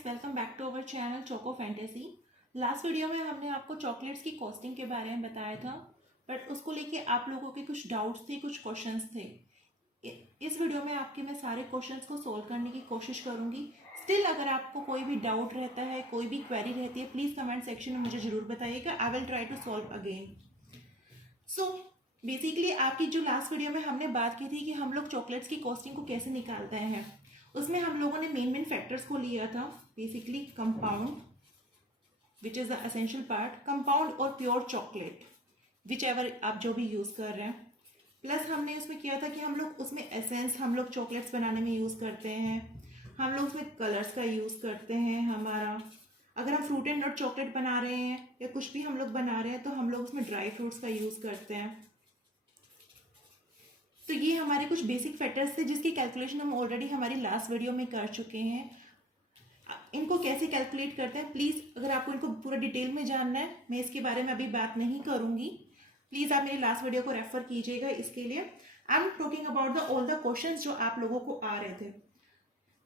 Friends, welcome back to our channel Choco Fantasy. Last video में हमने आपको chocolates की कॉस्टिंग के बारे में बताया था, बट उसको लेके आप लोगों के कुछ डाउट्स थे, कुछ क्वेश्चंस थे। इस वीडियो में आपके मैं सारे क्वेश्चंस को सोल्व करने की कोशिश करूंगी। स्टिल अगर आपको कोई भी डाउट रहता है, कोई भी क्वेरी रहती है, प्लीज़ कमेंट सेक्शन में मुझे ज़रूर बताइएगा। I will try to solve again. So basically आपकी जो लास्ट वीडियो में हमने बात की थी कि हम लोग चॉकलेट्स की कॉस्टिंग को कैसे निकालते हैं, उसमें हम लोगों ने मेन फैक्टर्स को लिया था। Basically compound, which is the essential part, compound और प्योर चॉकलेट, विच एवर आप जो भी यूज़ कर रहे हैं। प्लस हमने उसमें किया था कि हम लोग उसमें एसेंस हम लोग चॉकलेट्स बनाने में यूज़ करते हैं, हम लोग उसमें कलर्स का यूज़ करते हैं। हमारा अगर हम फ्रूट एंड नट चॉकलेट बना रहे हैं या कुछ भी हम लोग बना रहे हैं तो हम लोग उसमें ड्राई फ्रूट्स का यूज़ करते हैं। तो ये हमारे कुछ बेसिक फैक्टर्स थे जिसकी कैलकुलेशन हम ऑलरेडी हमारी लास्ट वीडियो में कर चुके हैं। इनको कैसे कैलकुलेट करते हैं, प्लीज़ अगर आपको इनको पूरा डिटेल में जानना है, मैं इसके बारे में अभी बात नहीं करूँगी। प्लीज़ आप मेरी लास्ट वीडियो को रेफर कीजिएगा इसके लिए। आई am talking about the all the questions जो आप लोगों को आ रहे थे।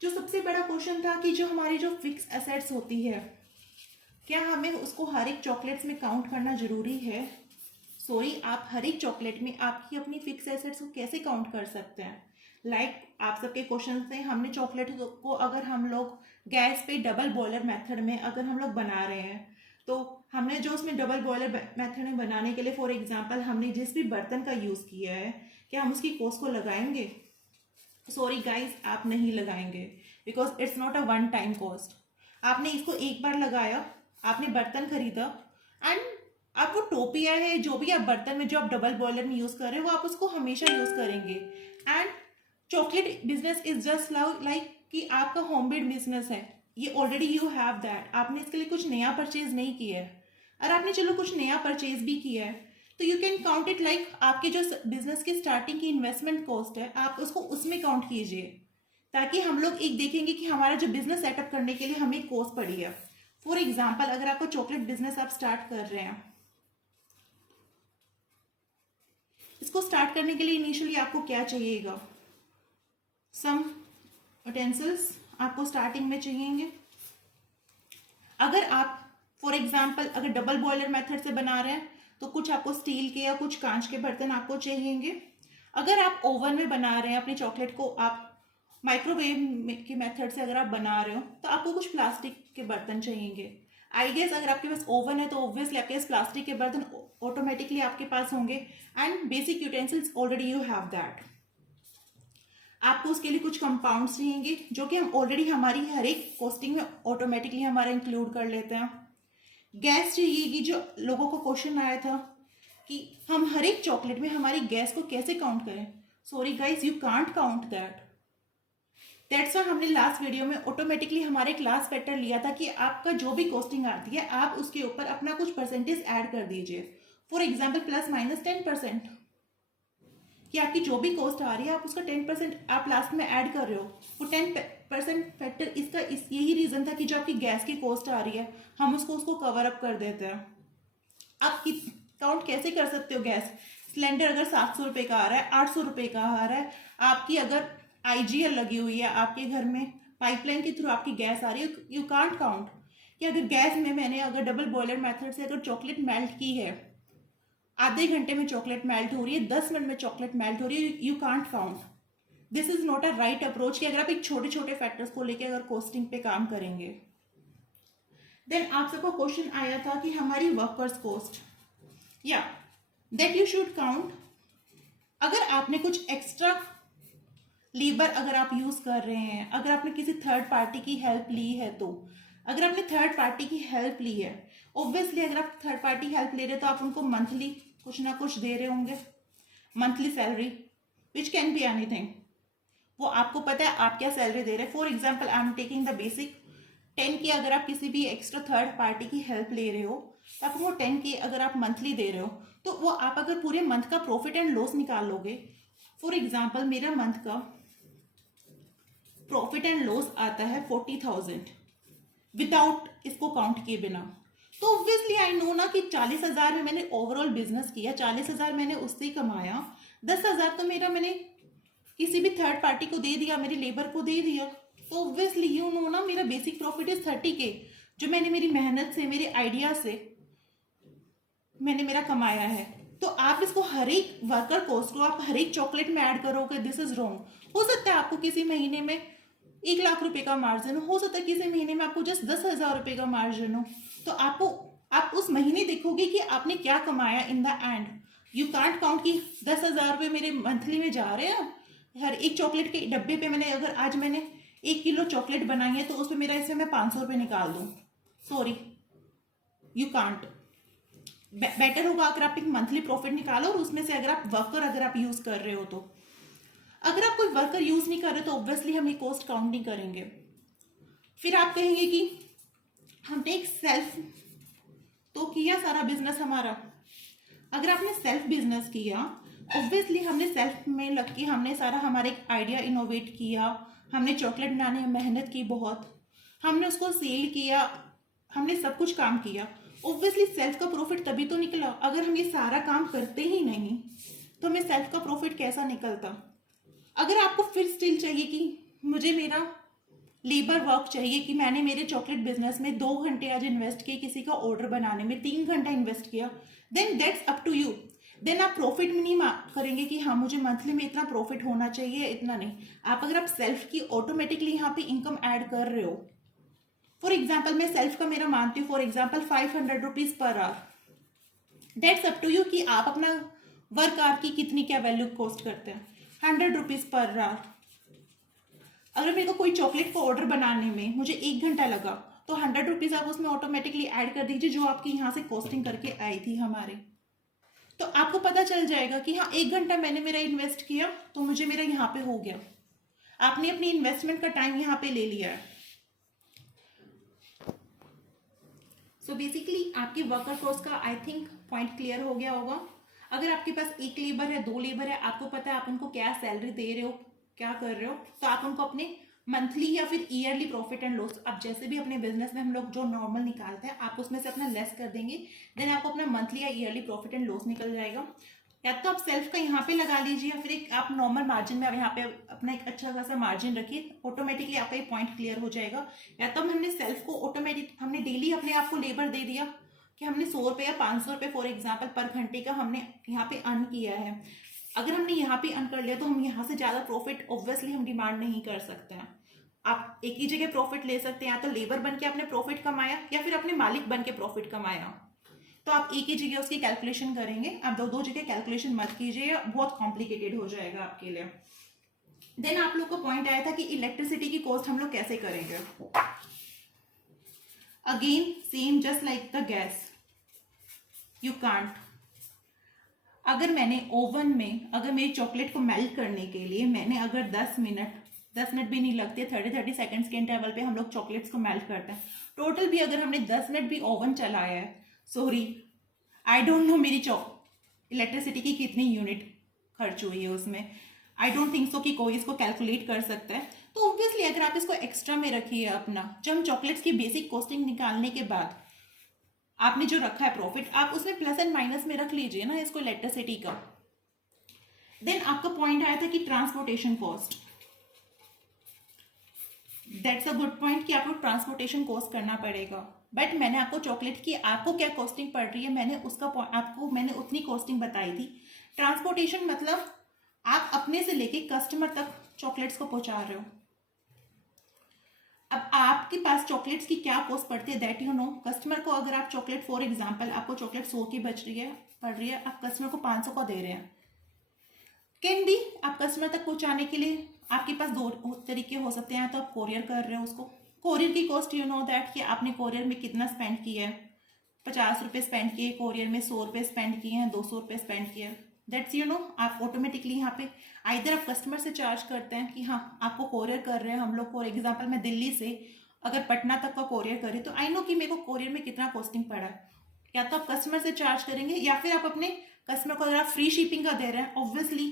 जो सबसे बड़ा क्वेश्चन था कि जो हमारी जो फिक्स एसेट्स होती है, क्या हमें उसको हर एक चॉकलेट्स में काउंट करना ज़रूरी है। सॉरी, आप हर एक चॉकलेट में आपकी अपनी फिक्स एसेट्स को कैसे काउंट कर सकते हैं। लाइक आप सबके क्वेश्चन थे, हमने चॉकलेट को अगर हम लोग गैस पे डबल बॉयलर मेथड में अगर हम लोग बना रहे हैं तो हमने जो उसमें डबल बॉयलर मेथड में बनाने के लिए फॉर एग्जांपल हमने जिस भी बर्तन का यूज़ किया है, क्या हम उसकी कॉस्ट को लगाएंगे। सॉरी गाइस, आप नहीं लगाएंगे, because it's not a one time cost. आपने इसको एक बार लगाया, आपने बर्तन खरीदा एंड आप वो टोपिया है जो भी आप बर्तन में जो आप डबल बॉयलर में यूज़ कर रहे हो वो आप उसको हमेशा यूज़ करेंगे। And chocolate business is just like कि आपका होममेड बिजनेस है, ये ऑलरेडी यू हैव दैट। आपने इसके लिए कुछ नया परचेज नहीं किया है। और आपने चलो कुछ नया परचेज भी किया है तो you can count it like आपके जो बिजनेस की स्टार्टिंग की इन्वेस्टमेंट कॉस्ट है, आप उसको उसमें काउंट कीजिए, ताकि हम लोग एक देखेंगे कि हमारा जो बिजनेस सेटअप करने के लिए हमें कॉस्ट पड़ी है। फॉर एग्जाम्पल, अगर आपको चॉकलेट बिजनेस आप स्टार्ट कर रहे हैं, इसको स्टार्ट करने के लिए इनिशियली आपको क्या चाहिएगा, सम यूटेंसिल्स आपको स्टार्टिंग में चाहिएंगे। अगर आप फॉर एग्जांपल अगर डबल बॉयलर मेथड से बना रहे हैं तो कुछ आपको स्टील के या कुछ कांच के बर्तन आपको चाहिएंगे। अगर आप ओवन में बना रहे हैं अपनी चॉकलेट को, आप माइक्रोवेव के मेथड से अगर आप बना रहे हो तो आपको कुछ प्लास्टिक के बर्तन चाहिएंगे। आई गेस अगर आपके पास ओवन है तो ऑब्वियसली आपके पास प्लास्टिक के बर्तन ऑटोमेटिकली आपके पास होंगे and basic utensils already you have that. आपको उसके लिए कुछ कंपाउंड्स चाहिएंगे जो कि हम ऑलरेडी हमारी हर एक कॉस्टिंग में ऑटोमेटिकली हमारा इंक्लूड कर लेते हैं। गैस चाहिएगी, जो लोगों को क्वेश्चन आया था कि हम हर एक चॉकलेट में हमारी गैस को कैसे काउंट करें। Sorry guys, you can't count that. That's why हमने लास्ट वीडियो में ऑटोमेटिकली हमारे क्लास फैक्टर लिया था कि आपका जो भी कॉस्टिंग आती है आप उसके ऊपर अपना कुछ परसेंटेज ऐड कर दीजिए। फॉर एग्जाम्पल +-10%, कि आपकी जो भी कॉस्ट आ रही है आप उसका 10% आप लास्ट में ऐड कर रहे हो। वो 10% फैक्टर इसका यही रीज़न था कि जो आपकी गैस की कॉस्ट आ रही है हम उसको कवर अप कर देते हैं। आप काउंट कैसे कर सकते हो गैस। सिलेंडर अगर 700 रुपये का आ रहा है, 800 रुपये का आ रहा है, आपकी अगर IGL लगी हुई है, आपके घर में पाइपलाइन के थ्रू आपकी गैस आ रही है, यू कांट काउंट कि अगर गैस में मैंने अगर डबल बॉयलर मेथड से अगर चॉकलेट मेल्ट की है, आधे घंटे में चॉकलेट मेल्ट हो रही है, 10 मिनट में चॉकलेट मेल्ट हो रही है, you can't count. This is not a right approach कि अगर आप एक छोटे छोटे फैक्टर्स को लेकर अगर कॉस्टिंग पे काम करेंगे। देन आप सबको क्वेश्चन आया था कि हमारी वर्कर्स कॉस्ट या दैट यू शुड काउंट। अगर आपने कुछ एक्स्ट्रा लेबर अगर आप यूज कर रहे हैं, अगर आपने किसी थर्ड पार्टी की हेल्प ली है, तो अगर आपने थर्ड पार्टी की हेल्प ली है, ऑब्वियसली अगर आप थर्ड पार्टी हेल्प ले रहे हो तो आप उनको मंथली कुछ ना कुछ दे रहे होंगे, monthly salary which can be anything. वो आपको पता है आप क्या सैलरी दे रहे हैं। For example I am taking the basic 10K। अगर आप किसी भी एक्स्ट्रा थर्ड पार्टी की हेल्प ले रहे हो तो आपको वो 10K अगर आप मंथली दे रहे हो तो वो आप अगर पूरे मंथ का प्रॉफिट एंड लॉस निकाल लोगे, फॉर एग्जाम्पल मेरा मंथ का प्रॉफिट एंड लॉस आता है 40,000 विदाउट इसको काउंट किए बिना, तो ऑब्वियसली आई नो ना कि 40,000 में मैंने ओवरऑल बिजनेस किया, 40,000 मैंने उससे ही कमाया, 10,000 तो मेरा मैंने किसी भी थर्ड पार्टी को दे दिया, मेरी लेबर को दे दिया। तो ऑब्वियसली यू नो ना, मेरा बेसिक प्रॉफिट इज 30K, जो मैंने मेरी मेहनत से, मेरे आइडिया से मैंने मेरा कमाया है। तो आप इसको हर एक वर्कर कॉस्ट को आप हर एक चॉकलेट में ऐड करोगे, दिस इज रॉन्ग। हो सकता है आपको किसी महीने में 1 लाख रुपए का मार्जिन हो सकता है किसी महीने में आपको जस्ट 10,000 रुपए का मार्जिन हो। तो आपको, आप उस महीने देखोगे कि आपने क्या कमाया in the end. You can't count कि 10,000 रुपये मेरे मंथली में जा रहे हैं हर एक चॉकलेट के डब्बे पे। मैंने अगर आज मैंने 1 किलो चॉकलेट बनाई है तो उस पर मेरा इसमें मैं 500 रुपये निकाल दूँ, सॉरी यू कांट। बेटर होगा अगर आप एक मंथली प्रॉफिट निकालो और उसमें से अगर आप वर्कर अगर आप यूज कर रहे हो, तो अगर आप कोई वर्कर यूज नहीं कर रहे तो ऑब्वियसली हम ये कॉस्ट काउंट नहीं करेंगे। फिर आप कहेंगे कि हमने एक सेल्फ तो किया सारा बिजनेस हमारा। अगर आपने सेल्फ बिजनेस किया, ऑब्वियसली हमने सेल्फ में लग के हमने सारा हमारा एक आइडिया इनोवेट किया, हमने चॉकलेट बनाने में मेहनत की बहुत, हमने उसको सेल किया, हमने सब कुछ काम किया। ऑब्वियसली सेल्फ का प्रॉफिट तभी तो निकला। अगर हम ये सारा काम करते ही नहीं तो हमें सेल्फ का प्रॉफिट कैसा निकलता। अगर आपको फिर स्टिल चाहिए कि मुझे मेरा लेबर वर्क चाहिए, कि मैंने मेरे चॉकलेट बिजनेस में 2 घंटे आज इन्वेस्ट किए, किसी का ऑर्डर बनाने में 3 घंटा इन्वेस्ट किया, then that's up to you. Then आप प्रॉफिट में नहीं करेंगे कि हाँ मुझे मंथली में इतना प्रॉफिट होना चाहिए, इतना नहीं। आप अगर आप सेल्फ की ऑटोमेटिकली यहाँ पे इनकम ऐड कर रहे हो, फॉर एग्जाम्पल मैं सेल्फ का मेरा मानती हूँ, for example 500 rupees per hour, that's up to you कि आप अपना वर्क आवर की कितनी क्या वैल्यू कॉस्ट करते हैं। 100 रुपीज पर आवर। अगर मेरे को कोई चॉकलेट को ऑर्डर बनाने में मुझे 1 घंटा लगा तो 100 रुपीज आप उसमें ऑटोमेटिकली ऐड कर दीजिए, जो आपकी यहाँ से कॉस्टिंग करके आई थी हमारे। तो आपको पता चल जाएगा कि हाँ 1 घंटा मैंने मेरा इन्वेस्ट किया तो मुझे मेरा यहाँ पे हो गया। आपने अपनी इन्वेस्टमेंट का टाइम यहाँ पे ले लिया है। सो बेसिकली आपके वर्कर कॉस्ट का आई थिंक पॉइंट क्लियर हो गया होगा। अगर आपके पास 1 लेबर है, 2 लेबर है, आपको पता है आप उनको क्या सैलरी दे रहे हो, क्या कर रहे हो, तो आप उनको अपने मंथली या फिर ईयरली प्रॉफिट एंड लॉस, आप जैसे भी अपने बिजनेस में हम लोग जो नॉर्मल निकालते हैं आप उसमें से अपना लेस कर देंगे, देन आपको अपना मंथली या ईयरली प्रॉफिट एंड लॉस निकल जाएगा। या तो आप सेल्फ का यहाँ पे लगा लीजिए या फिर एक आप नॉर्मल मार्जिन में आप यहाँ पे अपना एक अच्छा खासा मार्जिन रखिए, ऑटोमेटिकली आपका ये पॉइंट क्लियर हो जाएगा। या तो हमने सेल्फ को ऑटोमेटिक हमने डेली अपने आप को लेबर दे दिया कि हमने 100 रुपये या 500 रुपये फॉर एग्जाम्पल पर घंटे का हमने यहाँ पे अर्न किया है। अगर हमने यहाँ पे अर्न कर लिया तो हम यहाँ से ज़्यादा प्रॉफिट ऑब्वियसली हम डिमांड नहीं कर सकते हैं। आप एक ही जगह प्रॉफिट ले सकते हैं, या तो लेबर बन के आपने प्रॉफिट कमाया या फिर अपने मालिक बन के प्रॉफिट कमाया। तो आप एक ही जगह उसकी कैलकुलेशन करेंगे, आप दो जगह कैलकुलेशन मत कीजिए, बहुत कॉम्प्लिकेटेड हो जाएगा आपके लिए। देन आप लोग को पॉइंट आया था कि इलेक्ट्रिसिटी की कॉस्ट हम लोग कैसे करेंगे। Again same just like the gas, you can't. अगर मैंने ओवन में अगर मेरी चॉकलेट को मेल्ट करने के लिए मैंने अगर 10 मिनट भी नहीं लगते, 30 सेकेंड्स के इंटरवल पे हम लोग चॉकलेट्स को मेल्ट करते हैं। टोटल भी अगर हमने 10 मिनट भी ओवन चलाया है, सॉरी आई डोंट नो मेरी इलेक्ट्रिसिटी की कितनी यूनिट खर्च हुई है उसमें, आई डोंट थिंक सो कि कोई इसको कैलकुलेट कर सकता है। तो ऑब्वियसली अगर आप इसको एक्स्ट्रा में रखिए अपना, जब हम चॉकलेट्स की बेसिक कॉस्टिंग निकालने के बाद आपने जो रखा है प्रॉफिट, आप उसमें प्लस एंड माइनस में रख लीजिए ना इसको इलेक्ट्रिसिटी का। देन आपका पॉइंट आया था कि transportation cost, that's a good point कि आपको ट्रांसपोर्टेशन कॉस्ट करना पड़ेगा। बट मैंने आपको चॉकलेट की आपको क्या कॉस्टिंग पड़ रही है मैंने उसका आपको मैंने उतनी कॉस्टिंग बताई थी। ट्रांसपोर्टेशन मतलब आप अपने से लेके कस्टमर तक चॉकलेट्स को पहुंचा रहे हो। अब आपके पास चॉकलेट्स की क्या कॉस्ट पड़ती है दैट यू नो। कस्टमर को अगर आप चॉकलेट फॉर एग्जांपल आपको चॉकलेट 100 की पड़ रही है, आप कस्टमर को 500 का दे रहे हैं, कैन बी आप कस्टमर तक पहुंचाने के लिए आपके पास 2 तरीके हो सकते हैं। तो आप कोरियर कर रहे हो, उसको कोरियर की कॉस्ट यू नो दैट कि आपने कोरियर में कितना स्पेंड किया है, 50 रुपये स्पेंड किए, कोरियर में 100 रुपये स्पेंड किए हैं, 200 रुपये स्पेंड किए, दैट्स यू नो। आप ऑटोमेटिकली यहाँ पे आइदर आप कस्टमर से चार्ज करते हैं कि हाँ आपको कोरियर कर रहे हैं हम लोग, फॉर एग्जाम्पल मैं दिल्ली से अगर पटना तक का कोरियर करें तो आई नो कि मेरे को कोरियर में कितना कॉस्टिंग पड़ा है। या तो आप कस्टमर से चार्ज करेंगे या फिर आप अपने कस्टमर को अगर आप फ्री शिपिंग का दे रहे हैं, ऑब्वियसली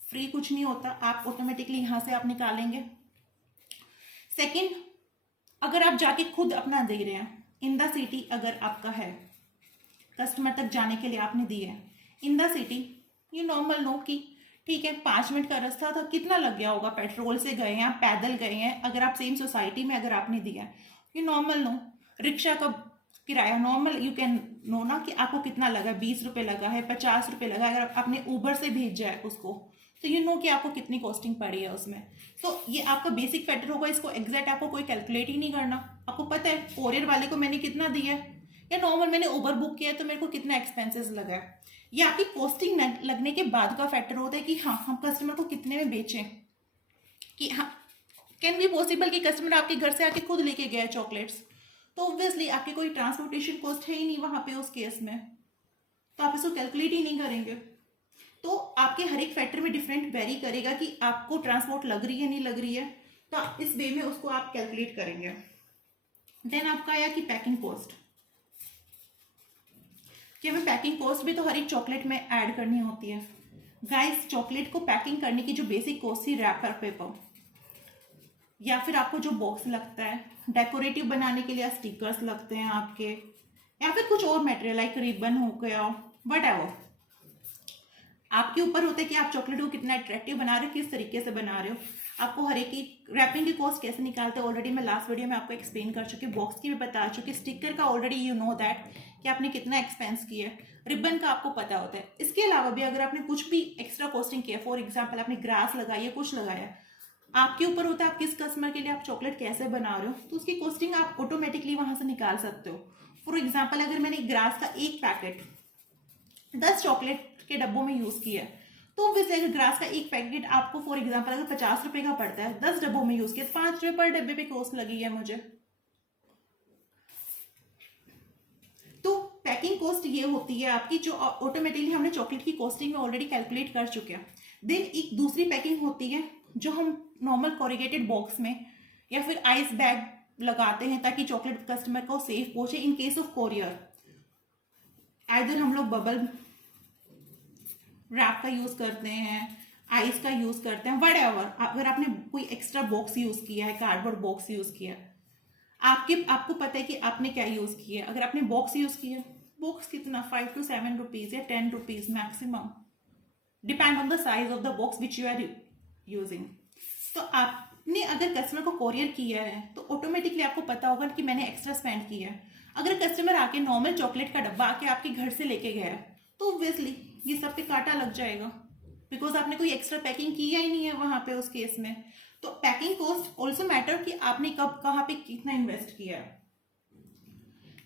फ्री कुछ नहीं होता, आप ऑटोमेटिकली यहाँ से आप निकालेंगे। सेकेंड, अगर आप जाके खुद अपना दे रहे हैं इन द सिटी, अगर आपका है कस्टमर तक जाने के लिए आपने दिए हैं in the city, you normal know कि ठीक है, 5 मिनट का रास्ता था, कितना लग गया होगा? पेट्रोल से गए हैं, आप पैदल गए हैं, अगर आप सेम सोसाइटी में अगर आपने दिया है, ये नॉर्मल नो। रिक्शा का किराया नॉर्मल यू कैन नो ना कि आपको कितना लगा, 20 रुपये लगा है, 50 रुपये लगा, अगर आपने ऊबर से भेजा है उसको तो यू नो कि आपको कितनी कॉस्टिंग पड़ी है उसमें। तो ये आपका बेसिक फैक्टर होगा, इसको एग्जैक्ट आपको कोई कैलकुलेट ही नहीं करना। आपको पता है कोरियर वाले को मैंने कितना दिया है, या नॉर्मल मैंने उबर बुक किया है तो मेरे को कितना एक्सपेंसेस लगा है। ये आपकी कॉस्टिंग लगने के बाद का फैक्टर होता है कि हाँ हम कस्टमर को कितने में बेचें, कि हाँ कैन बी पॉसिबल कि कस्टमर आपके घर से आके खुद लेके गया चॉकलेट्स, तो ऑब्वियसली आपकी कोई ट्रांसपोर्टेशन कॉस्ट है ही नहीं वहां पे उस केस में, तो आप इसको कैलकुलेट ही नहीं करेंगे। तो आपके हर एक फैक्टर में डिफरेंट वेरी करेगा कि आपको ट्रांसपोर्ट लग रही है नहीं लग रही है, तो इस वे में उसको आप कैलकुलेट करेंगे। देन आपका आया कि पैकिंग कॉस्ट, कि हमें पैकिंग कॉस्ट भी तो हर एक चॉकलेट में ऐड करनी होती है। गाइस चॉकलेट को पैकिंग करने की जो बेसिक कॉस्ट थी, रैपर पेपर या फिर आपको जो बॉक्स लगता है, डेकोरेटिव बनाने के लिए स्टिकर्स लगते हैं आपके, या फिर कुछ और मटेरियल लाइक रिबन हो गया, वट एवर, आपके ऊपर होता है कि आप चॉकलेट को कितना अट्रैक्टिव बना रहे हो, किस तरीके से बना रहे हो। आपको हर एक की रैपिंग की कॉस्ट कैसे निकालते हैं ऑलरेडी मैं लास्ट वीडियो में आपको एक्सप्लेन कर चुकी, बॉक्स की भी बता चुकी, स्टिकर का ऑलरेडी यू नो दैट कि आपने कितना एक्सपेंस किया है, रिबन का आपको पता होता है। इसके अलावा भी अगर आपने कुछ भी एक्स्ट्रा कॉस्टिंग किया, फॉर एग्जाम्पल आपने ग्रास लगाई है, कुछ लगाया, आपके ऊपर होता है आप किस कस्टमर के लिए आप चॉकलेट कैसे बना रहे हो, तो उसकी कॉस्टिंग आप ऑटोमेटिकली वहां से निकाल सकते हो। फॉर एग्जाम्पल अगर मैंने ग्रास का एक पैकेट 10 चॉकलेट के डब्बों में यूज किया है, तो वैसे अगर ग्रास का एक पैकेट आपको फॉर एग्जाम्पल अगर 50 रुपए का पड़ता है, 10 डब्बों में यूज किया, 5 रुपए पर डब्बे पे कॉस्ट लगी है मुझे। तो पैकिंग कॉस्ट ये होती है आपकी, जो ऑटोमेटिकली हमने चॉकलेट की कॉस्टिंग में ऑलरेडी कैलकुलेट कर चुके हैं। देन एक दूसरी पैकिंग होती है जो हम नॉर्मल कोरिगेटेड बॉक्स में या फिर आइस बैग लगाते हैं ताकि चॉकलेट कस्टमर को सेफ पहुंचे in case of courier. Either हम लोग बबल रैप का यूज करते हैं, आइस का यूज करते हैं, वट एवर। अगर आपने कोई एक्स्ट्रा बॉक्स यूज किया है, कार्डबोर्ड बॉक्स यूज किया है, आपको पता है कि आपने क्या यूज किया है। अगर आपने बॉक्स यूज किया, बॉक्स कितना 5 to 7 रुपीज या 10 rupees maximum, depend on the size of the box which you are using. तो आपने अगर कस्टमर को कोरियर किया है तो ऑटोमेटिकली आपको पता होगा कि मैंने एक्स्ट्रा स्पेंड किया है। अगर कस्टमर आके नॉर्मल चॉकलेट का डब्बा आके आपके घर से लेके गया है तो ऑब्वियसली ये सब पे कांटा लग जाएगा, बिकॉज आपने कोई एक्स्ट्रा पैकिंग किया ही नहीं है वहां पे उस केस में। तो पैकिंग कॉस्ट ऑल्सो मैटर कि आपने कब कहाँ पे कितना इन्वेस्ट किया है।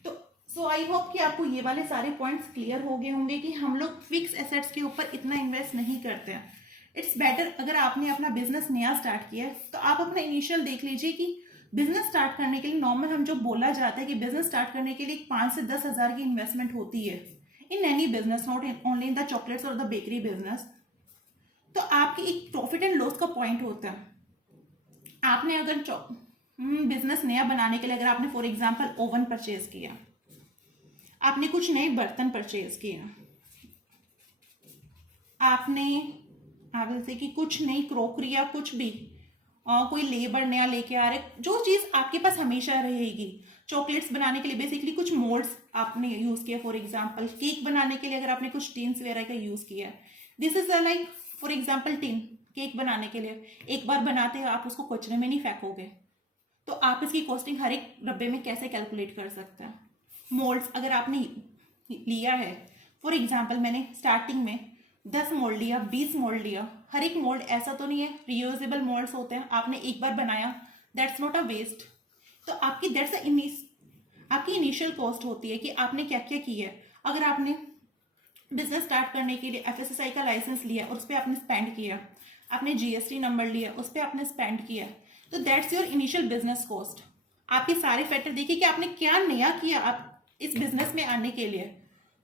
तो सो आई होप कि आपको ये वाले सारे पॉइंट्स क्लियर हो गए होंगे कि हम लोग फिक्स एसेट्स के ऊपर इतना इन्वेस्ट नहीं करते हैं। इट्स बेटर अगर आपने अपना बिजनेस नया स्टार्ट किया है तो आप अपना इनिशियल देख लीजिए कि बिजनेस स्टार्ट करने के लिए नॉर्मल हम जो बोला जाता है कि बिजनेस स्टार्ट करने के लिए 5 से 10 हज़ार की इन्वेस्टमेंट होती है in any business, not only in the chocolates और द बेकरी बिजनेस। तो आपकी एक प्रॉफिट एंड लॉस का पॉइंट होता है। आपने अगर बिजनेस नया बनाने के लिए अगर आपने फॉर एग्जाम्पल ओवन परचेज किया, आपने कुछ नए बर्तन परचेज किया, आपने आगे से कि कुछ नई क्रोकरी या कुछ भी कोई लेबर नया लेके आ रहे, जो चीज़ आपके पास हमेशा रहेगी चॉकलेट्स बनाने के लिए बेसिकली कुछ मोल्ड्स आपने यूज़ किया, फॉर एग्जांपल केक बनाने के लिए अगर आपने कुछ टिन्स वगैरह का यूज़ किया, this is like for example tin cake बनाने के लिए एक बार बनाते हैं आप उसको कचरे में नहीं फेंकोगे, तो आप इसकी कॉस्टिंग हर एक डब्बे में कैसे कैलकुलेट कर सकते हैं। मोल्ड्स अगर आपने लिया है, फॉर एग्जाम्पल मैंने स्टार्टिंग में 10 मोल्ड लिया, 20 मोल्ड लिया, हर एक मोल्ड ऐसा तो नहीं है, रियूजेबल मोल्ड्स होते हैं, आपने एक बार बनाया, दैट्स नॉट अ वेस्ट। तो आपकी आपकी इनिशियल कॉस्ट होती है कि आपने क्या क्या किया है। अगर आपने बिजनेस स्टार्ट करने के लिए एफएसएसआई का लाइसेंस लिया और उस पर आपने स्पेंड किया, आपने जीएसटी नंबर लिया उस पर आपने स्पेंड किया, तो that's your initial business cost. आपके सारे फैक्टर देखिए कि आपने क्या नया किया आप इस बिजनेस में आने के लिए।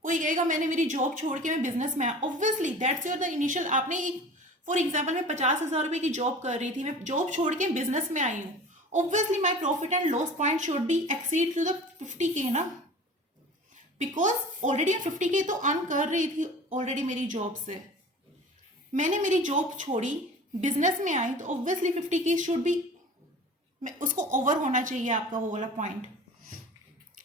कोई कहेगा मैंने मेरी जॉब छोड़ के मैं बिजनेस में आया, obviously that's your the initial. आपने एक फॉर एग्जाम्पल मैं 50,000 रुपए की जॉब कर रही थी, मैं जॉब छोड़ के बिजनेस में आई हूँ, obviously my profit and loss point should be exceed to the 50K ना, बिकॉज ऑलरेडी मैं 50K तो अर्न कर रही थी ऑलरेडी मेरी जॉब से। मैंने मेरी जॉब छोड़ी, बिजनेस में आई, तो ऑब्वियसली 50K शुड बी, उसको ओवर होना चाहिए आपका वो वाला पॉइंट।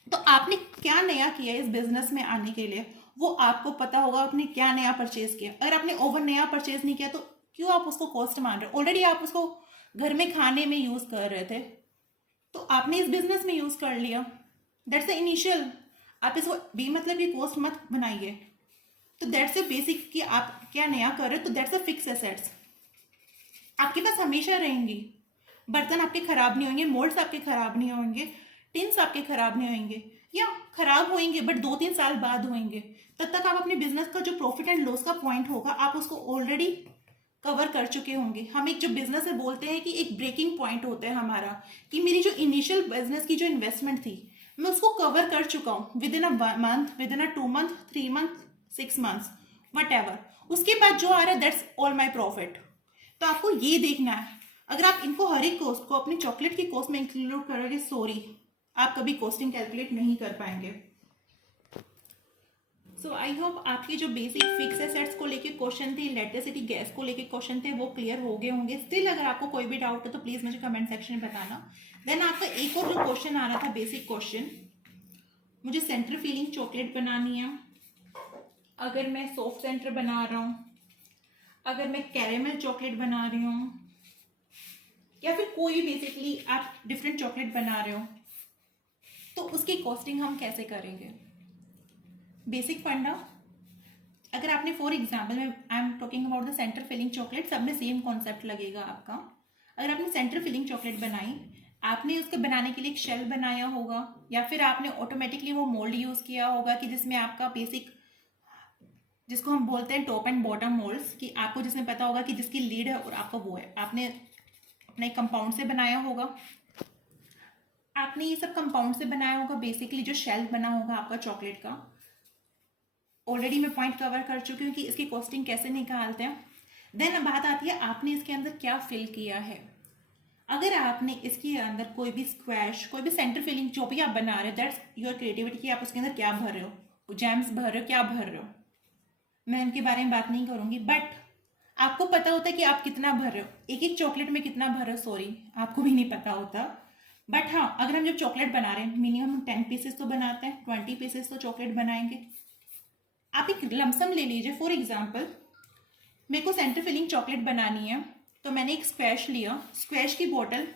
तो आपने क्या नया किया इस बिजनेस में आने के लिए, वो आपको पता होगा आपने क्या नया परचेज किया। अगर आपने ओवन नया परचेज नहीं किया तो क्यों आप उसको कॉस्ट मान रहे हो? ऑलरेडी आप उसको घर में खाने में यूज कर रहे थे, तो आपने इस बिजनेस में यूज कर लिया। That's the initial. आप इसको बेमतलब की कॉस्ट मत बनाइए। तो दैट्स द बेसिक कि आप क्या नया कर रहे हो, तो दैट्स द फिक्स एसेट्स आपके पास हमेशा रहेंगी। बर्तन आपके खराब नहीं होंगे, मोल्ड्स आपके खराब नहीं होंगे, टिन्स आपके खराब नहीं होंगे, या खराब होंगे बट 2-3 साल बाद होंगे। तब तक आप अपने बिजनेस का जो प्रॉफिट एंड लॉस का पॉइंट होगा आप उसको ऑलरेडी कवर कर चुके होंगे। हम एक जो बिजनेस है बोलते हैं कि एक ब्रेकिंग पॉइंट होता है हमारा, कि मेरी जो इनिशियल बिजनेस की जो इन्वेस्टमेंट थी मैं उसको कवर कर चुका हूँ with in a month, with in a 2 month, 3 month, 6 months, what ever. उसके बाद जो आ रहा है दैट्स ऑल माई प्रॉफिट। तो आपको ये देखना है। अगर आप इनको हर एक कॉस्ट को अपनी चॉकलेट की कॉस्ट में इंक्लूड करोगे, सॉरी, आप कभी कॉस्टिंग कैलकुलेट नहीं कर पाएंगे। सो आई होप आपके जो बेसिक फिक्स एसेट्स को लेके क्वेश्चन थे, इलेक्ट्रिसिटी गैस को लेके क्वेश्चन थे, वो क्लियर हो गए होंगे। स्टिल अगर आपको कोई भी डाउट हो तो प्लीज मुझे कमेंट सेक्शन में बताना। देन आपका एक और जो क्वेश्चन आ रहा था, बेसिक क्वेश्चन, मुझे सेंटर फीलिंग चॉकलेट बनानी है। अगर मैं सॉफ्ट सेंटर बना रहा हूँ, अगर मैं कैरेमल चॉकलेट बना रही हूँ, या फिर कोई बेसिकली आप डिफरेंट चॉकलेट बना रहे हो, तो उसकी कॉस्टिंग हम कैसे करेंगे? बेसिक फंडा, अगर आपने फॉर एग्जाम्पल में I am talking about the centre filling chocolate, सब में सेम कॉन्सेप्ट लगेगा आपका। अगर आपने सेंटर फिलिंग चॉकलेट बनाई, आपने उसके बनाने के लिए एक शेल बनाया होगा, या फिर आपने ऑटोमेटिकली वो मोल्ड यूज किया होगा कि जिसमें आपका बेसिक, जिसको हम बोलते हैं टॉप एंड बॉटम मोल्ड्स, कि आपको जिसमें पता होगा कि जिसकी लीड है और आपका वो है, आपने अपने कंपाउंड से बनाया होगा। आपने ये सब कंपाउंड से बनाया होगा। बेसिकली जो शेल बना होगा आपका चॉकलेट का, ऑलरेडी मैं पॉइंट कवर कर चुकी हूँ कि इसकी कॉस्टिंग कैसे निकालते हैं। देन अब बात आती है आपने इसके अंदर क्या फिल किया है। अगर आपने इसके अंदर कोई भी स्क्वैश, कोई भी सेंटर फिलिंग जो भी आप बना रहे हो, दैट्स योर क्रिएटिविटी कि आप उसके अंदर क्या भर रहे हो, जैम्स भर रहे हो, क्या भर रहे हो, मैं उनके बारे में बात नहीं करूंगी। बट आपको पता होता है कि आप कितना भर रहे हो, एक एक चॉकलेट में कितना भर रहे हो, सॉरी आपको भी नहीं पता होता। बट हाँ, अगर हम जब चॉकलेट बना रहे हैं मिनिमम 10 पीसेस तो बनाते हैं, 20 पीसेस तो चॉकलेट बनाएंगे। आप एक लमसम ले लीजिए। फॉर एग्जाम्पल मेरे को सेंटर फिलिंग चॉकलेट बनानी है, तो मैंने एक स्क्वैश लिया। स्क्वैश की बोतल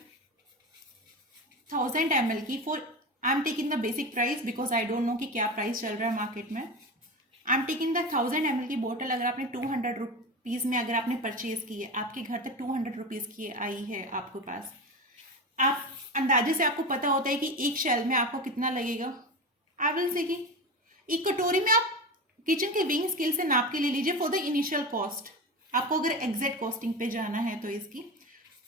1000 ml की, for I am taking the basic price because I don't know कि क्या प्राइस चल रहा है मार्केट में। I am taking the 1000 ml की बोतल। अगर आपने 200 रुपीज़ में अगर आपने परचेज की है, आपके घर तक 200 रुपीज़ की आई है आपके पास, आप अंदाजे से आपको पता होता है कि एक शेल में आपको कितना लगेगा। आई विल से कि एक कटोरी में आप किचन के विंग स्केल से नाप के ले लीजिए फॉर द इनिशियल कॉस्ट। आपको अगर एग्जैक्ट कॉस्टिंग पे जाना है तो इसकी,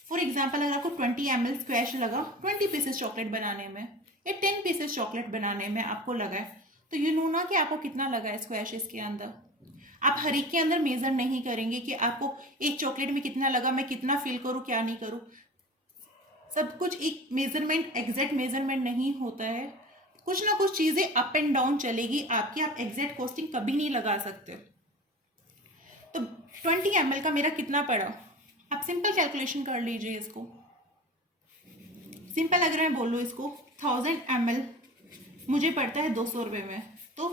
फॉर एग्जाम्पल अगर आपको 20 ml स्क्वैश लगा 20 पीसेस चॉकलेट बनाने में, या 10 पीसेस चॉकलेट बनाने में आपको लगा है, तो यू नो ना कि आपको कितना लगा है स्क्वैश इसके अंदर। आप हर एक के अंदर मेजर नहीं करेंगे कि आपको एक चॉकलेट में कितना लगा, मैं कितना फील करूँ क्या नहीं करूँ। सब कुछ एक मेजरमेंट, एग्जैक्ट मेजरमेंट नहीं होता है। कुछ ना कुछ चीजें अप एंड डाउन चलेगी आपकी, आप एग्जैक्ट कॉस्टिंग कभी नहीं लगा सकते। तो 20 ml का मेरा कितना पड़ा, आप सिंपल कैलकुलेशन कर लीजिए इसको। सिंपल अगर मैं बोलूँ इसको 1000 ml मुझे पड़ता है 200 रुपये में, तो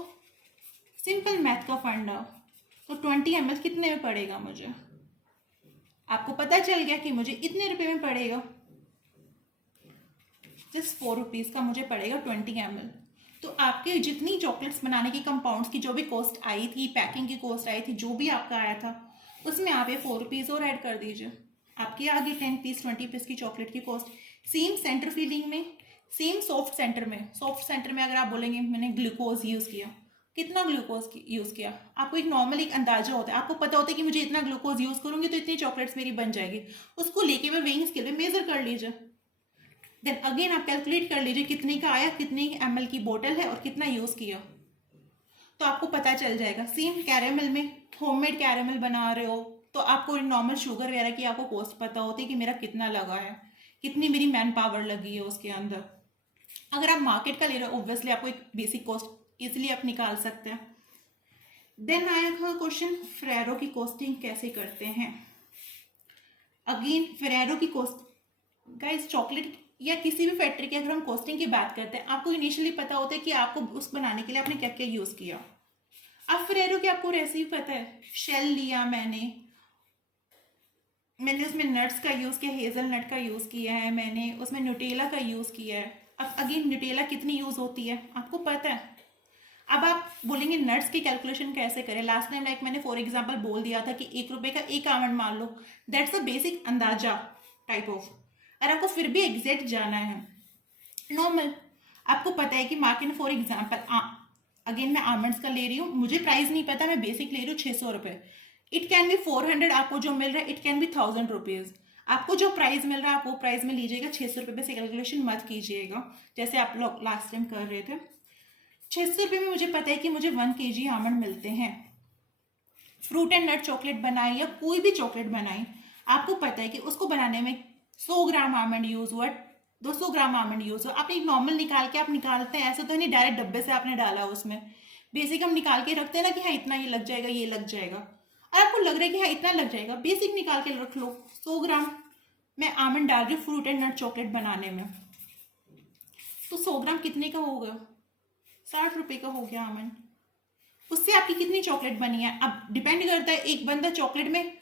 सिंपल मैथ का फंडा, तो 20 ml कितने में पड़ेगा मुझे, आपको पता चल गया कि मुझे इतने रुपए में पड़ेगा। जस्ट 4 रुपीज़ का मुझे पड़ेगा 20 ml। तो आपके जितनी चॉकलेट्स बनाने की कंपाउंड्स की जो भी कॉस्ट आई थी, पैकिंग की कॉस्ट आई थी, जो भी आपका आया था, उसमें आप ये 4 रुपीज़ और ऐड कर दीजिए। आपके आगे 10 पीस 20 पीस की चॉकलेट की कॉस्ट। सेम सेंटर फीलिंग में, सेम सॉफ्ट सेंटर में, सॉफ्ट सेंटर में अगर आप बोलेंगे मैंने ग्लूकोज यूज़ किया, कितना ग्लूकोज यूज़ किया, आपको एक नॉर्मल एक अंदाजा होता है, आपको पता होता है कि मुझे इतना ग्लूकोज यूज़ करूंगी तो इतनी चॉकलेट्स मेरी बन जाएगी। उसको लेके मैं वेइंग स्केल पे मेजर कर लीजिए। देन अगेन आप कैलकुलेट कर लीजिए कितने का आया, कितनी ml की बोतल है और कितना यूज़ किया, तो आपको पता चल जाएगा। सेम कैरेमल में, होममेड कैरेमल बना रहे हो तो आपको नॉर्मल शुगर वगैरह की आपको कॉस्ट पता होती है कि मेरा कितना लगा है, कितनी मेरी मैन पावर लगी है उसके अंदर। अगर आप मार्केट का ले रहे हो ऑब्वियसली आपको एक बेसिक कॉस्ट इजिली आप निकाल सकते हैं। देन आया था क्वेश्चन फेरेरो की कॉस्टिंग कैसे करते हैं। अगेन फेरेरो की कॉस्ट, गाइस चॉकलेट या किसी भी फैक्ट्री की अगर हम कॉस्टिंग की बात करते हैं, आपको इनिशियली पता होता है कि आपको उस बनाने के लिए आपने क्या क्या यूज़ किया। अब फेरेरो की आपको रेसिपी पता है, शेल लिया मैंने उसमें नट्स का यूज़ किया, हेज़लनट का यूज़ किया है, मैंने उसमें न्यूटेला का यूज़ किया है। अब अगेन न्यूटेला कितनी यूज़ होती है आपको पता है। अब आप बोलेंगे नट्स की कैलकुलेशन कैसे करें, लास्ट टाइम लाइक मैंने फॉर एग्जांपल बोल दिया था कि 1 रुपए का एक आमंड मान लो, दैट्स अ बेसिक अंदाजा टाइप ऑफ। और आपको फिर भी एग्जैक्ट जाना है नॉर्मल, आपको पता है कि मार्केट में फॉर एग्जाम्पल अगेन मैं आमंड्स का ले रही हूँ, मुझे प्राइस नहीं पता, मैं बेसिक ले रही हूँ 600 रुपये। इट कैन बी 400 आपको जो मिल रहा है, इट कैन बी 1000 रुपीज़। आपको जो प्राइस मिल रहा है आप वो प्राइस में लीजिएगा, 600 रुपये से कैलकुलेशन मत कीजिएगा जैसे आप लोग लास्ट टाइम कर रहे थे। 600 रुपये में मुझे पता है कि मुझे 1 kg आमंड मिलते हैं। फ्रूट एंड नट चॉकलेट बनाई या कोई भी चॉकलेट बनाई, आपको पता है कि उसको बनाने में 100 ग्राम आमंड यूज हुआ, 200 ग्राम आमंड यूज हुआ। आप एक नॉर्मल निकाल के आप निकालते हैं, ऐसा तो नहीं डायरेक्ट डब्बे से आपने डाला उसमें। बेसिक हम निकाल के रखते हैं ना कि हाँ इतना ये लग जाएगा, ये लग जाएगा, और आपको लग रहा है कि हाँ इतना लग जाएगा, बेसिक निकाल के रख लो। 100 ग्राम मैं आमंड डाल रही हूँ फ्रूट एंड नट चॉकलेट बनाने में, तो 100 ग्राम कितने का हो गया, 60 रुपये का हो गया आमंड। उससे आपकी कितनी चॉकलेट बनी है। अब डिपेंड करता है, एक बंदा चॉकलेट में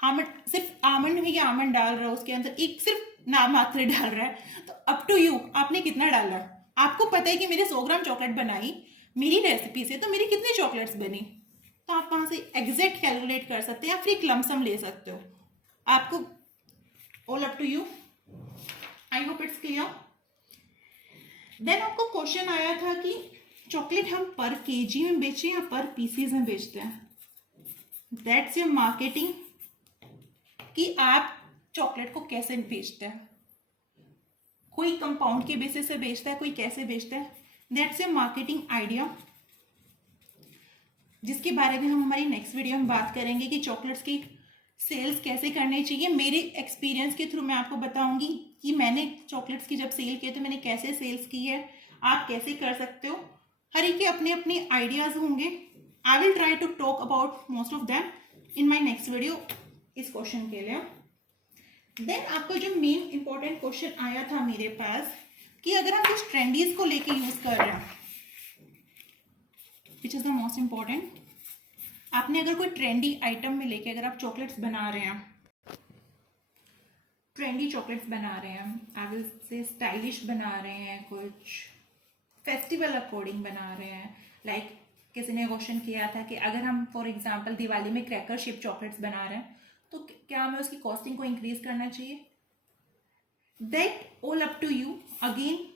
आमंड, सिर्फ आमंड में ही आमंड डाल रहा है, उसके अंदर एक सिर्फ नाम मात्र डाल रहा है, तो अप टू यू आपने कितना डाला। आपको पता है कि मेरे 100 ग्राम चॉकलेट बनाई मेरी रेसिपी से, तो मेरी कितनी चॉकलेट्स बनी, तो आप वहां से एग्जैक्ट कैलकुलेट कर सकते हैं या फिर एक लमसम ले सकते हो। आपको all up to you, I hope it's clear. Then आपको क्वेश्चन आया था कि चॉकलेट हम पर केजी में बेचें या पर पीसीज में बेचते हैं। दैट्स योर मार्केटिंग, कि आप चॉकलेट को कैसे बेचते हैं। कोई कंपाउंड के बेसिस से बेचता है, कोई कैसे बेचता है। दैट्स योर मार्केटिंग आइडिया, जिसके बारे में हम हमारी नेक्स्ट वीडियो में बात करेंगे कि चॉकलेट्स की सेल्स कैसे करनी चाहिए। मेरे एक्सपीरियंस के थ्रू मैं आपको बताऊंगी कि मैंने चॉकलेट्स की जब सेल किए तो मैंने कैसे सेल्स की है, आप कैसे कर सकते हो। हर एक के अपने अपने आइडियाज होंगे। I will try to talk about most of them in my next video इस क्वेश्चन के लिए। देन आपका जो मेन इंपॉर्टेंट क्वेश्चन आया था मेरे पास कि अगर हम कुछ ट्रेंडीज को लेके यूज कर रहे हैं, which is the most important, आपने अगर कोई ट्रेंडी आइटम में लेके अगर आप चॉकलेट्स बना रहे हैं, ट्रेंडी चॉकलेट्स बना रहे हैं, आई विल से स्टाइलिश बना रहे हैं, कुछ फेस्टिवल अकॉर्डिंग बना रहे हैं। लाइक किसी ने क्वेश्चन किया था कि अगर हम फॉर एग्जांपल दिवाली में क्रैकर शेप चॉकलेट्स बना रहे हैं तो क्या हमें उसकी कॉस्टिंग को इंक्रीज करना चाहिए। That all up to you. Again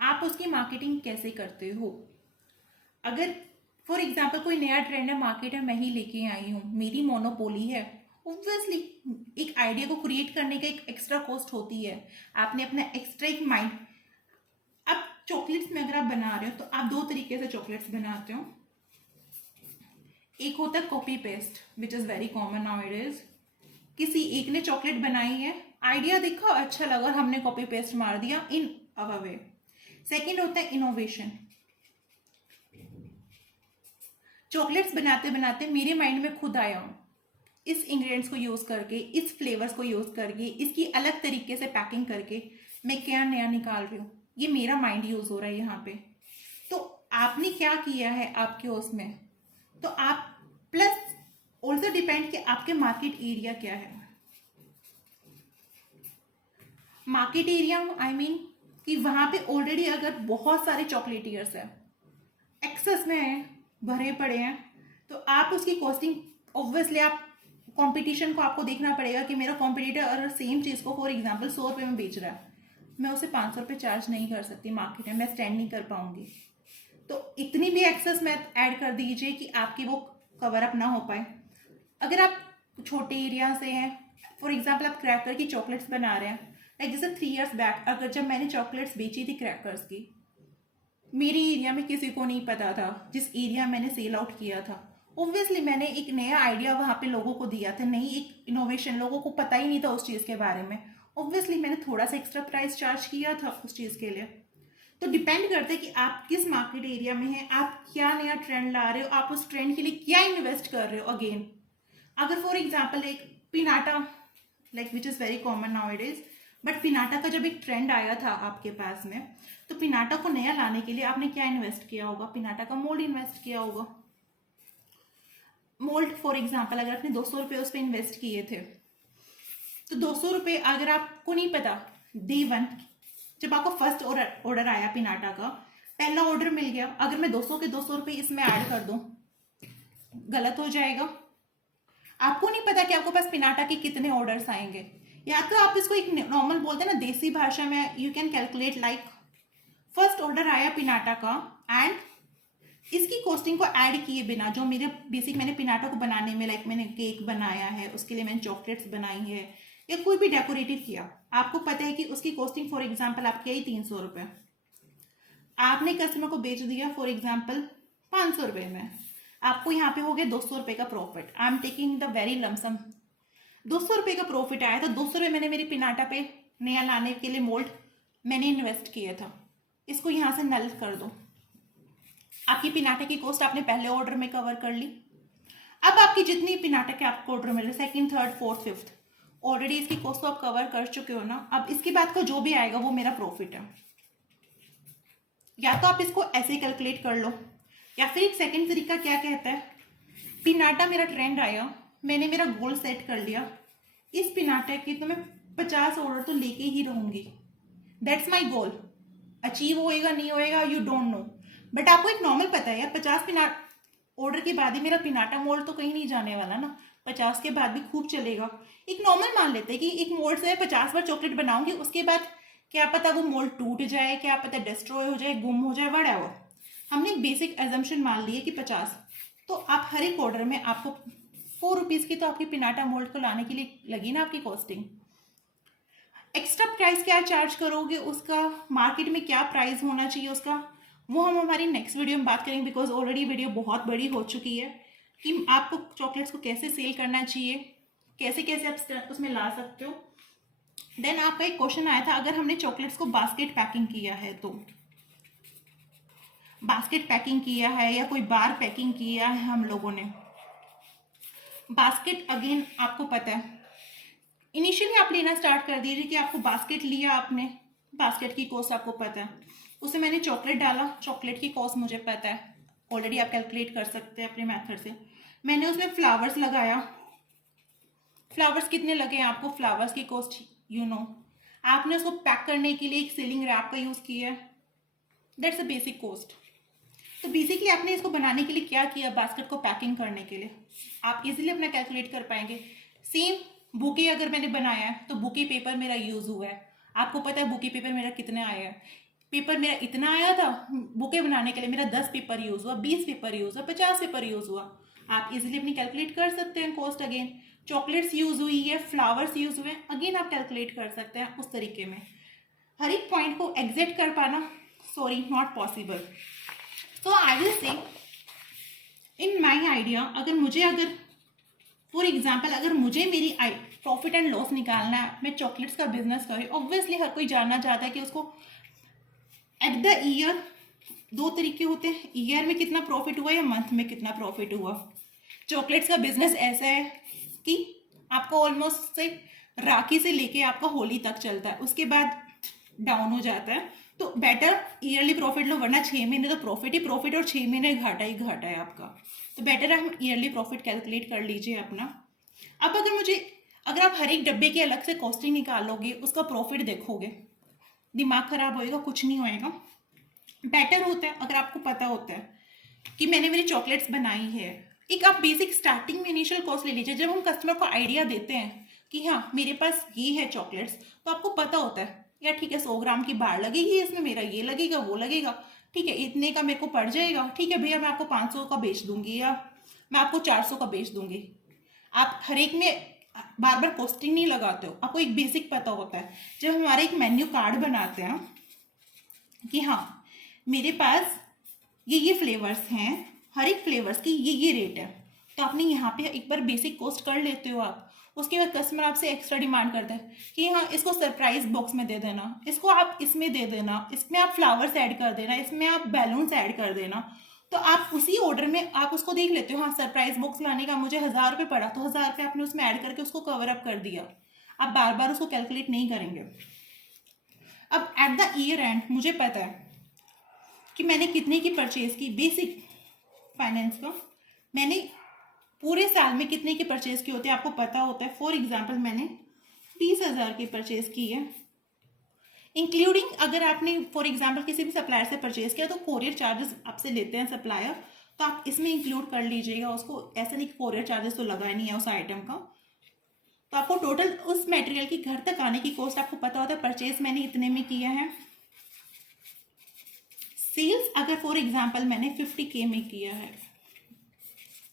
आप उसकी मार्केटिंग कैसे करते हो। अगर फॉर एग्जाम्पल कोई नया ट्रेंड है मार्केट में, मैं ही लेके आई हूँ, मेरी मोनोपोली है, ऑब्वियसली एक आइडिया को क्रिएट करने का एक एक्स्ट्रा कॉस्ट होती है। आपने अपना एक्स्ट्रा एक माइंड, अब चॉकलेट्स में अगर आप बना रहे हो तो आप दो तरीके से चॉकलेट्स बनाते हो। एक होता है copy paste which is very common now it is. किसी एक ने चॉकलेट बनाई है, आइडिया देखा अच्छा लगा और हमने कॉपी पेस्ट मार दिया इन अवर वे। सेकेंड होता है इनोवेशन। चॉकलेट्स बनाते बनाते मेरे माइंड में खुद आया, इस इंग्रेडिएंट्स को यूज करके, इस फ्लेवर्स को यूज करके, इसकी अलग तरीके से पैकिंग करके मैं क्या नया निकाल रही हूँ, ये मेरा माइंड यूज हो रहा है यहाँ पे। तो आपने क्या किया है आपके उसमें, तो आप प्लस ऑल्सो डिपेंड कि आपके मार्केट एरिया क्या है। मार्केट एरिया आई मीन कि वहां पे ऑलरेडी अगर बहुत सारे चॉकलेटियर्स है, एक्सेस में है, भरे पड़े हैं, तो आप उसकी कॉस्टिंग ऑब्वियसली आप कंपटीशन को आपको देखना पड़ेगा कि मेरा कॉम्पिटिटर अगर सेम चीज़ को फॉर एग्जांपल 100 रुपये में बेच रहा है, मैं उसे 500 रुपये चार्ज नहीं कर सकती मार्केट में, मैं स्टैंड नहीं कर पाऊंगी। तो इतनी भी एक्सेस में ऐड कर दीजिए कि आपकी वो कवर अप ना हो पाए। अगर आप छोटे एरिया से हैं, फॉर एग्जाम्पल आप क्रैकर की चॉकलेट्स बना रहे हैं, लाइक जैसे 3 years बैक अगर जब मैंने चॉकलेट्स बेची थी क्रैकर्स की, मेरे एरिया में किसी को नहीं पता था, जिस एरिया मैंने सेल आउट किया था, ऑब्वियसली मैंने एक नया आइडिया वहाँ पे लोगों को दिया था, नई एक इनोवेशन, लोगों को पता ही नहीं था उस चीज़ के बारे में, ऑब्वियसली मैंने थोड़ा सा एक्स्ट्रा प्राइस चार्ज किया था उस चीज़ के लिए। तो डिपेंड करता है कि आप किस मार्केट एरिया में हैं, आप क्या नया ट्रेंड ला रहे हो, आप उस ट्रेंड के लिए क्या इन्वेस्ट कर रहे हो। अगेन अगर फॉर एग्जाम्पल एक piñata, like which is very common now it is, but piñata का जब एक ट्रेंड आया था आपके पास में, तो पिनाटा को नया लाने के लिए आपने क्या इन्वेस्ट किया होगा, पिनाटा का मोल्ड इन्वेस्ट किया होगा। मोल्ड फॉर एग्जाम्पल अगर आपने 200 रुपये उस पर इन्वेस्ट किए थे, तो 200 रुपये अगर आपको नहीं पता डे वन जब आपको फर्स्ट ऑर्डर आया पिनाटा का, पहला ऑर्डर मिल गया, अगर मैं 200 के 200 रुपये इसमें ऐड कर दूं, गलत हो जाएगा। आपको नहीं पता कि आपको पास पिनाटा के कितने ऑर्डर्स आएंगे। या तो आप इसको एक नॉर्मल बोलते हैं ना देसी भाषा में, you can calculate like first order आया पिनाटा का एंड इसकी कॉस्टिंग को ऐड किए बिना, जो मेरे बेसिक मैंने पिनाटा को बनाने में लाइक मैंने केक बनाया है, उसके लिए मैंने चॉकलेट्स बनाई है या कोई भी डेकोरेटिव किया, आपको पता है कि उसकी कॉस्टिंग फॉर एग्जाम्पल आपकी आई 300 रुपये, आपने कस्टमर को बेच दिया फॉर एग्जाम्पल 500 रुपये में, आपको यहाँ पे हो गया 200 रुपये का profit. I am taking the very lump sum, 200 रुपये का प्रॉफिट आया था। 200 रुपये मैंने मेरी पिनाटा पे नया लाने के लिए मोल्ड मैंने इन्वेस्ट किया था, इसको यहाँ से नल कर दो। आपकी पिनाटे की कॉस्ट आपने पहले ऑर्डर में कवर कर ली। अब आपकी जितनी पिनाटे के आपको ऑर्डर मिल रहे, second, third, fourth, fifth, already इसकी कॉस्ट तो आप कवर कर चुके हो ना। अब इसके बाद का जो भी आएगा वो मेरा प्रॉफिट है। या तो आप इसको ऐसे कैलकुलेट कर लो, या फिर एक सेकंड तरीका क्या कहता है, पिनाटा मेरा ट्रेंड आया, मैंने मेरा गोल सेट कर लिया, इस पिनाटे की तो मैं 50 ऑर्डर तो लेके ही रहूंगी, दैट्स माई गोल। अचीव होएगा नहीं होएगा यू डोंट नो, बट आपको एक नॉर्मल पता है यार 50 ऑर्डर के बाद ही मेरा पिनाटा मोल्ड तो कहीं नहीं जाने वाला ना, 50 के बाद भी खूब चलेगा। एक नॉर्मल मान लेते हैं कि एक मोल्ड से 50 बार चॉकलेट बनाऊंगी, उसके बाद क्या पता वो मोल्ड टूट जाए, क्या पता डिस्ट्रॉय हो जाए, गुम हो जाए, व्हाटएवर। हमने एक बेसिक एजम्पशन मान ली है कि 50, तो आप हर एक ऑर्डर में आपको 4 रुपीज़ की तो आपकी पिनाटा मोल्ड को लाने के लिए लगी ना आपकी कॉस्टिंग। एक्स्ट्रा प्राइस क्या चार्ज करोगे उसका, मार्केट में क्या प्राइस होना चाहिए उसका, वो हम हमारी नेक्स्ट वीडियो में बात करेंगे, बिकॉज ऑलरेडी वीडियो बहुत बड़ी हो चुकी है कि आपको चॉकलेट्स को कैसे सेल करना चाहिए, कैसे कैसे आप उसमें ला सकते हो। देन आपका एक क्वेश्चन आया था, अगर हमने चॉकलेट्स को बास्केट पैकिंग किया है, तो बास्केट पैकिंग किया है या कोई बार पैकिंग किया है हम लोगों ने, बास्केट अगेन आपको पता है, इनिशियली आप लेना स्टार्ट कर दीजिए कि आपको बास्केट लिया आपने, बास्केट की कॉस्ट आपको पता है, उसमें मैंने चॉकलेट डाला, चॉकलेट की कॉस्ट मुझे पता है, ऑलरेडी आप कैलकुलेट कर सकते हैं अपने मेथड से। मैंने उसमें फ्लावर्स लगाया, फ्लावर्स कितने लगे आपको, फ्लावर्स की कॉस्ट यू नो, आपने उसको पैक करने के लिए एक सीलिंग रैप का यूज़ किया है, दैट्स अ बेसिक कॉस्ट। तो बेसिकली आपने इसको बनाने के लिए क्या किया, बास्केट को पैकिंग करने के लिए आप इजीली अपना कैलकुलेट कर पाएंगे। सेम बुके अगर मैंने बनाया है तो बुके पेपर मेरा यूज़ हुआ है, आपको पता है बुके पेपर मेरा कितने आया है, पेपर मेरा इतना आया था, बुके बनाने के लिए मेरा 10 पेपर यूज़ हुआ, 20 पेपर यूज़ हुआ, 50 पेपर यूज़ हुआ, आप इजीली अपनी कैलकुलेट कर सकते हैं कॉस्ट। अगेन चॉकलेट्स यूज़ हुई है, फ्लावर्स यूज़ हुए, अगेन आप कैलकुलेट कर सकते हैं उस तरीके में। हर एक पॉइंट को एग्जैक्ट कर पाना sorry not possible. So I will say in my idea, अगर फॉर एग्जाम्पल अगर मुझे मेरी प्रॉफिट एंड लॉस निकालना है, मैं चॉकलेट्स का बिजनेस करूँ, ऑब्वियसली हर कोई जानना चाहता है कि उसको एट द ईयर 2 तरीके होते हैं, ईयर में कितना प्रॉफिट हुआ या मंथ में कितना प्रॉफिट हुआ। चॉकलेट्स का बिजनेस ऐसा है कि आपको ऑलमोस्ट से राखी से लेके आपका होली तक चलता है, उसके बाद डाउन हो जाता है, तो बेटर ईयरली प्रॉफिट लो, वरना 6 महीने तो प्रॉफिट ही प्रॉफिट और 6 महीने घाटा ही घाटा है आपका। तो बेटर है हम ईयरली प्रॉफिट कैलकुलेट कर लीजिए अपना। अब अगर आप हर एक डब्बे की अलग से कॉस्टिंग निकालोगे, उसका प्रॉफिट देखोगे, दिमाग खराब होएगा, कुछ नहीं होएगा। बेटर होता है अगर आपको पता होता है कि मैंने मेरी चॉकलेट्स बनाई है, एक आप बेसिक स्टार्टिंग में इनिशियल कॉस्ट ले लीजिए। जब हम कस्टमर को आइडिया देते हैं कि हाँ मेरे पास ये है चॉकलेट्स, तो आपको पता होता है यार ठीक है 100 ग्राम की बार लगेगी, इसमें मेरा ये लगेगा वो लगेगा, ठीक है इतने का मेरे को पड़ जाएगा, ठीक है भैया मैं आपको 500 का बेच दूंगी या मैं आपको 400 का बेच दूंगी। आप हर एक में बार बार कॉस्टिंग नहीं लगाते हो, आपको एक बेसिक पता होता है। जब हमारे एक मेन्यू कार्ड बनाते हैं कि हाँ मेरे पास ये फ्लेवर्स हैं, हर एक फ्लेवर्स की ये रेट है, तो आपने यहाँ पे एक बार बेसिक कॉस्ट कर लेते हो आप। उसके बाद कस्टमर आपसे एक्स्ट्रा डिमांड करता है कि हाँ इसको सरप्राइज बॉक्स में दे देना, इसको आप इसमें दे देना, इसमें आप फ्लावर्स ऐड कर देना, इसमें आप बैलून्स ऐड कर देना। तो आप उसी ऑर्डर में आप उसको देख लेते हो, हाँ सरप्राइज बॉक्स लाने का मुझे 1000 रुपये पड़ा, तो 1000 रुपये आपने उसमें ऐड करके उसको कवर अप कर दिया, आप बार बार उसको कैलकुलेट नहीं करेंगे। अब एट द ईयर एंड मुझे पता है कि मैंने कितने की परचेज की, बेसिक फाइनेंस का मैंने पूरे साल में कितने की परचेज की होती है आपको पता होता है। फॉर एग्जाम्पल मैंने 20,000 की परचेज की है, इंक्लूडिंग अगर आपने फॉर एग्जाम्पल किसी भी सप्लायर से परचेज किया तो कोरियर चार्जेस आपसे लेते हैं सप्लायर, तो आप इसमें इंक्लूड कर लीजिएगा उसको। ऐसा नहीं कि कोरियर चार्जेस तो लगा नहीं है उस आइटम का। तो आपको टोटल उस मटेरियल की घर तक आने की कॉस्ट आपको पता होता है, परचेज मैंने इतने में किया है। सेल्स अगर फॉर एग्जाम्पल मैंने 50K में किया है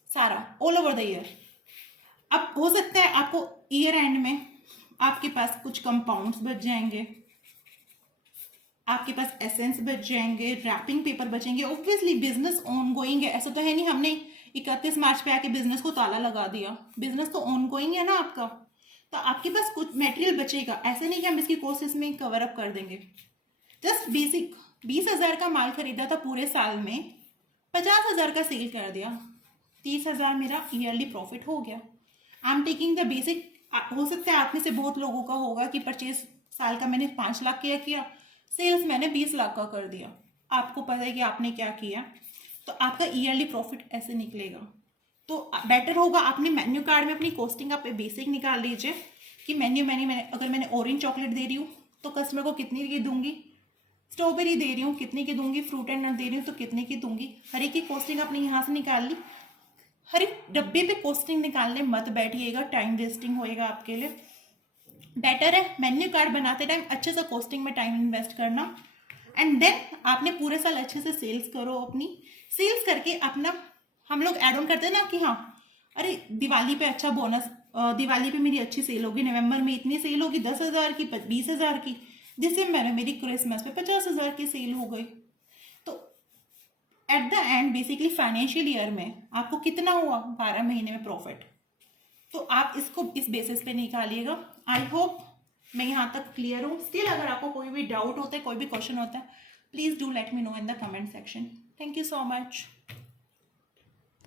सारा ऑल ओवर द ईयर, अब हो सकता है आपको ईयर एंड में आपके पास कुछ कंपाउंड्स बच जाएंगे, आपके पास एसेंस बच जाएंगे, रैपिंग पेपर बचेंगे। ऑब्वियसली बिजनेस ऑन गोइंग है, ऐसा तो है नहीं हमने 31 मार्च पे आके बिजनेस को ताला लगा दिया। बिजनेस तो ऑन गोइंग है ना आपका, तो आपके पास कुछ मटेरियल बचेगा। ऐसे नहीं कि हम इसकी कॉस्ट इसमें कवर अप कर देंगे। जस्ट बेसिक 20,000 का माल खरीदा था पूरे साल में, 50,000 का सेल कर दिया, 30,000 मेरा ईयरली प्रॉफिट हो गया। I am taking the basic. हो सकता है आप में से बहुत लोगों का होगा कि परचेज साल का मैंने 5 लाख किया, सेल्स मैंने 20 लाख का कर दिया। आपको पता है कि आपने क्या किया, तो आपका ईयरली प्रॉफिट ऐसे निकलेगा। तो बेटर होगा आपने मेन्यू कार्ड में अपनी कॉस्टिंग आप बेसिक निकाल लीजिए कि मैंने अगर मैंने ऑरेंज चॉकलेट दे रही हूँ तो कस्टमर को कितनी की दूंगी, स्ट्रॉबेरी दे रही हूँ कितने की दूंगी, फ्रूट एंड नट दे रही हूँ तो कितने की दूंगी। हर एक की कॉस्टिंग आपने यहाँ से निकाल ली। हर एक डब्बे पे कॉस्टिंग निकालने मत बैठिएगा, टाइम वेस्टिंग होएगा आपके लिए। बेटर है मेन्यू कार्ड बनाते टाइम अच्छे से कॉस्टिंग में टाइम इन्वेस्ट करना, एंड देन आपने पूरे साल अच्छे से सेल्स करो। अपनी सेल्स करके अपना, हम लोग एड ऑन करते हैं ना कि हाँ अरे दिवाली पे अच्छा बोनस, दिवाली पे मेरी अच्छी सेल होगी, नवंबर में इतनी सेल होगी 10,000 की, 20,000 की, दिसंबर में मेरी क्रिसमस पे 50,000 की सेल हो गई। तो at the end basically financial year में आपको कितना हुआ 12 महीने में प्रॉफिट, तो आप इसको इस बेसिस पे निकालिएगा। आई होप मैं यहाँ तक क्लियर हूँ। स्टिल अगर आपको कोई भी डाउट होता है, कोई भी क्वेश्चन होता है, please do let me know in the comment section. Thank you so much.